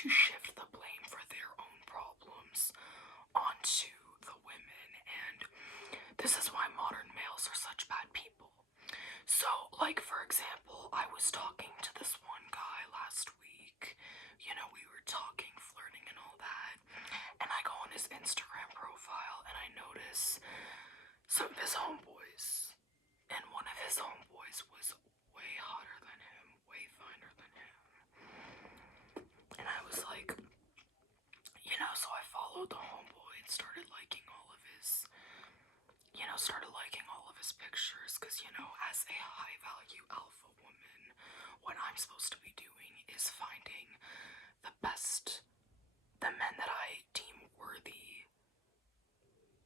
to shift the blame for their own problems onto the women, and this is why modern males are such bad people. So, like, for example, I was talking to this one guy last week. You know, we were talking, flirting, and all that. And I go on his Instagram profile and I notice some of his homeboys. And one of his homeboys was way hotter than him, way finer than him. And I was like, you know, so I followed the homeboy and started liking all of his pictures, because, you know, as a high value alpha woman, what I'm supposed to be doing is finding the men that I deem worthy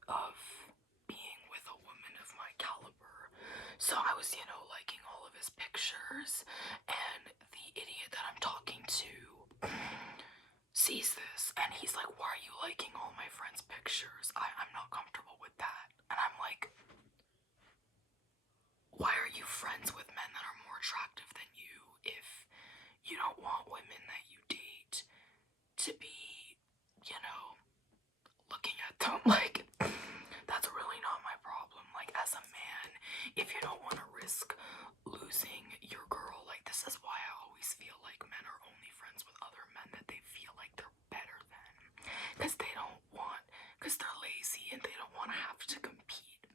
of being with a woman of my caliber. So I was, you know, liking all of his pictures, and the idiot that I'm talking to sees this, and he's like, why are you liking all my friends' pictures? I'm not comfortable with that. And I'm like, why are you friends with men that are more attractive than you if you don't want women that you date to be, you know, looking at them? Like, that's really not my problem. Like, as a man, if you don't want to risk losing your girl, like, this is why I always feel like men are only friends with other men that they feel like they're better than, because they're lazy and they don't want to have to compete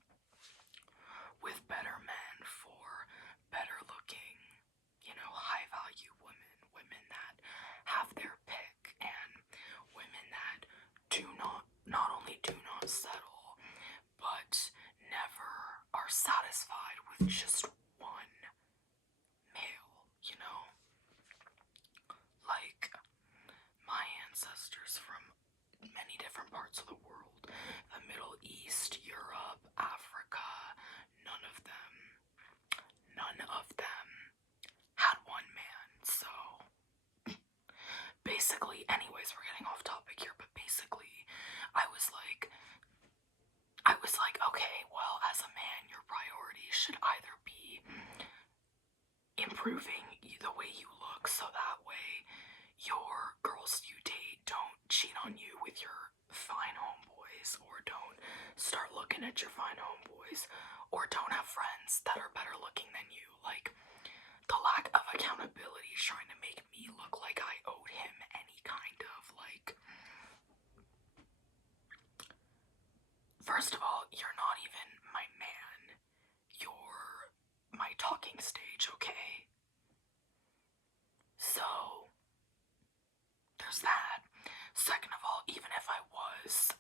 with better men for better looking, you know, high value women that have their pick, and women that not only do not settle, but never are satisfied with just one male, you know? Like, my ancestors from many different parts of the world, the Middle East, Europe, Africa, none of them had one man. So basically, anyways, we're getting off topic here, but basically I was like, okay, well, as a man, your priority should either be improving the way you look, so that way your girls you date don't cheat on you with your fine homeboys, or don't start looking at your fine homeboys, or don't have friends that are better looking than you. Like, the lack of accountability is trying to make me look like I owed him any kind of, like, first of all, you're not even my man. You're my talking stage, okay? So, there's that. Second of all, even if I was,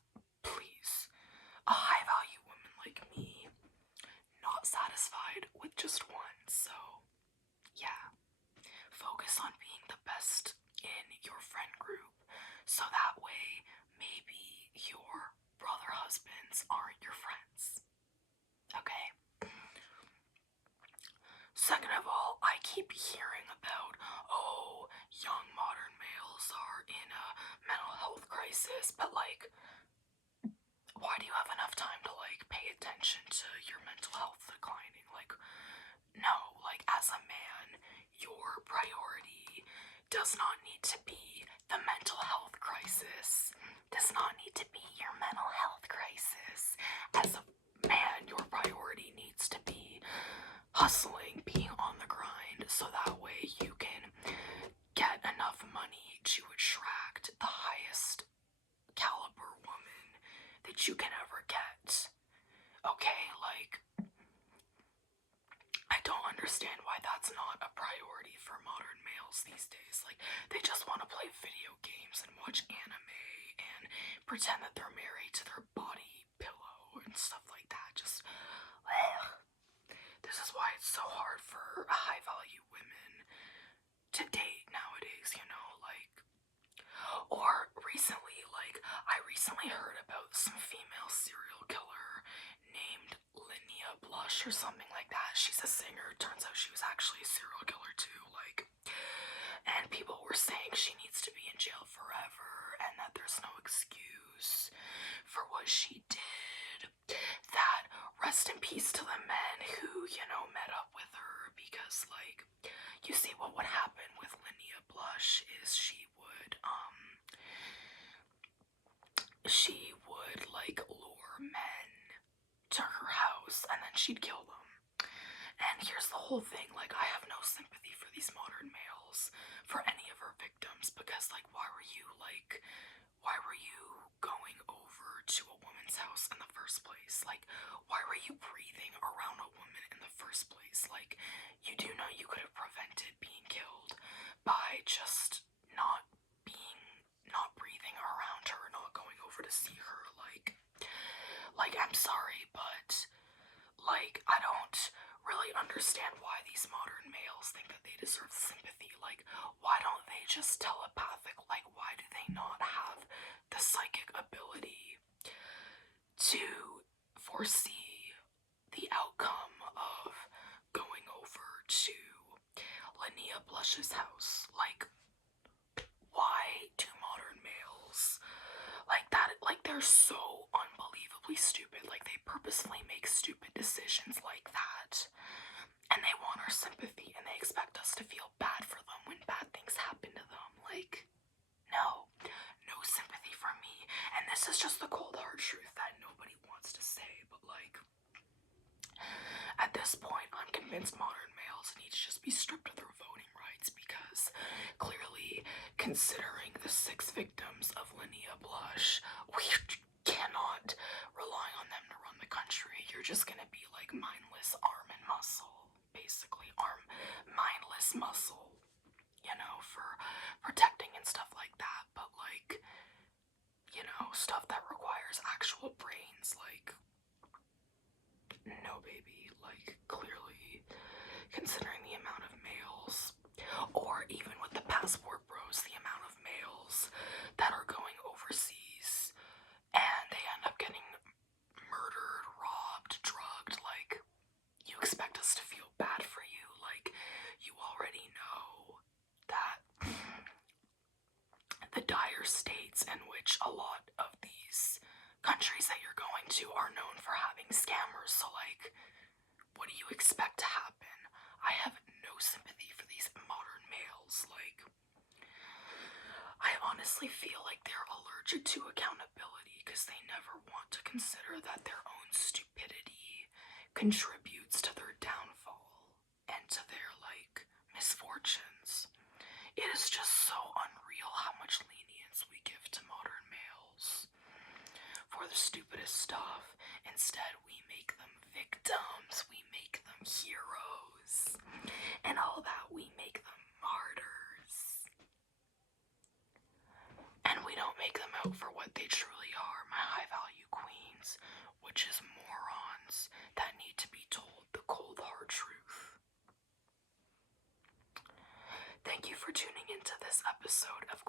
please, a high value woman like me, not satisfied with just one. So, yeah, focus on being the best in your friend group, so that way maybe your brother husbands aren't your friends. Okay? Second of all, I keep hearing about, oh, young modern males are in a mental health crisis, but, like, why do you have enough time to, like, pay attention to your mental health declining? Like, no, like, as a man, your priority does not need to be the mental health crisis, does not need to be your mental health crisis. As a man, your priority needs to be hustling, being on the grind, so that way you can get enough money to attract the highest caliber woman that you can ever get. Okay, like, I don't understand why that's not a priority for modern males these days. Like, they just want to play video games and watch anime and pretend that they're married to their body pillow and stuff like that. Just, ugh. This is why it's so hard for high value women to date nowadays, you know, like, or recently, like, I recently heard about some female serial killer named Linnea Blush or something like that. She's a singer. Turns out she was actually a serial killer too, like, and people were saying she needs to be in jail forever and that there's no excuse for what she did. That rest in peace to the men who, you know, met up with her, because, like, you see, what would happen with Linnea Blush is she would she would like lure men to her house and then she'd kill them. And here's the whole thing, like, I have no sympathy for these modern males, for any of her victims, because like, why were you going over to a woman's house in the first place? Like, why were you breathing around a woman in the first place? Like, you do know you could have prevented being killed by just not breathing around her, not going over to see her. Like, I'm sorry, but like, I don't really understand why these modern males think that they deserve sympathy. Like, why don't they just telepathic? Like, why do they not have the psychic ability to foresee the outcome of going over to Linnea Blush's house? Like, why do modern males like that? Like, they're so unbelievably stupid. Like, they purposefully make stupid decisions like that, and they want our sympathy, and they expect us to feel bad for them when bad things happen to them. Like, no sympathy for me. And this is just the cold hard truth that nobody wants to say, but like, at this point, I'm convinced modern males need to just be stripped of their voting rights, because clearly, considering the 6 victims of Linnea Blush, we cannot rely on them to run the country. You're just gonna be like mindless arm and muscle, basically mindless muscle, you know, for protecting and stuff like that. But like, you know, stuff that requires actual brains, like, no, baby. Like, clearly, considering the amount of males, or even with the passport bros, the amount of males that are going overseas and they end up getting murdered, robbed, drugged, like, you expect us to feel bad for you. Like, you already know that the dire states in which a lot of these countries that you're going to are known for having scammers. So like, what do you expect to happen? I have no sympathy for these modern males. Like, I honestly feel like they're allergic to accountability because they never want to consider that their own stupidity contributes to their downfall and to their like misfortunes. It is just so unreal how much lenience we give to modern males for the stupidest stuff. Instead, we make them victims, we make them heroes, and all that, we make them martyrs. And we don't make them out for what they truly are, my high-value queens, which is morons that need to be told the cold hard truth. Thank you for tuning into this episode of